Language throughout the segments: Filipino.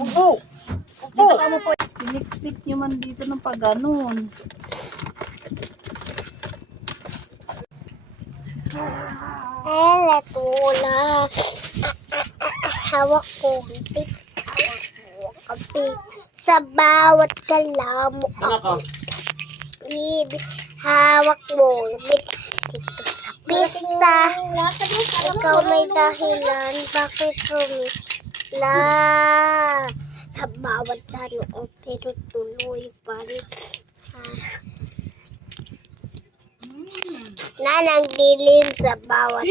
Upo! Upo! Dito ka mo po. Siniksik nyo man dito ng pag-ganon. Letula. Hawak ko bit. Hawak mo kape. Sa bawat kalamo ako. Hawak mo bit. Dito sa pista. Ikaw may dahilan. Bakit rumila? Sa bawat sanoo pero tuloy pa rin. Nanang dilim sa bawat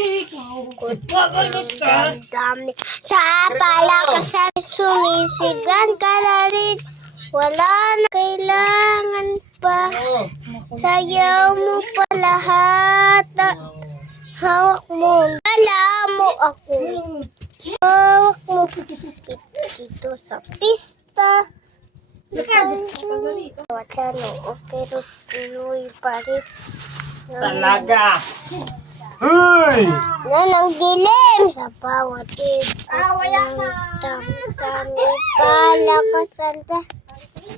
dami. Sa palakasan sumisigan ka na rin. Wala na kailangan pa. Sayaw mo pa lahat. Hawak mo. Alam mo ako. Hawak mo. Dito sa pista. Bawat sanoo pero tuloy pa rin. Talaga! Hoy! Nanang dilim sa bawat dami palakasan pa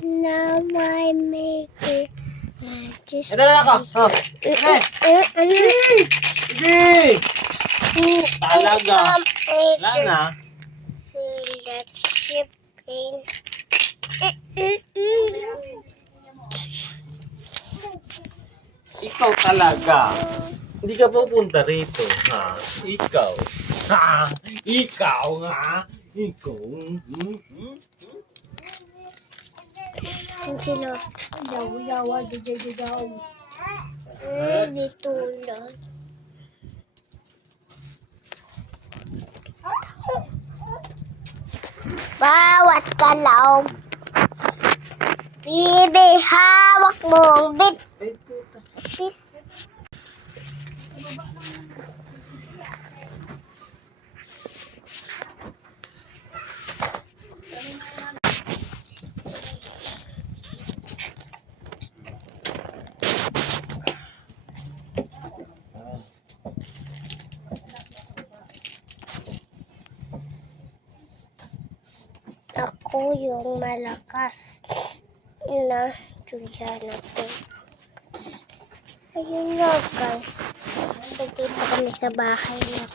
na may make Ito na ako! Oh! Sige! Sige! Talaga! Wala na! Sila shipping. Ikaw talaga! Hindi ka pupunta rito, ha? Ikaw! Ha? Ikaw, ha? Ikaw! Yan sila. Yawa, jaw. Dito lang. Bawat kalaw. Bibi, hawak mong bit. Sis. Ako yung malakas na Juliana. Ayun na guys. Nandito kami sa bahay na.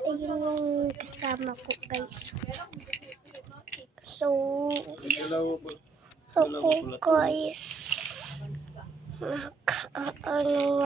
Ayun yung kasama ko guys. So, ako guys. Ano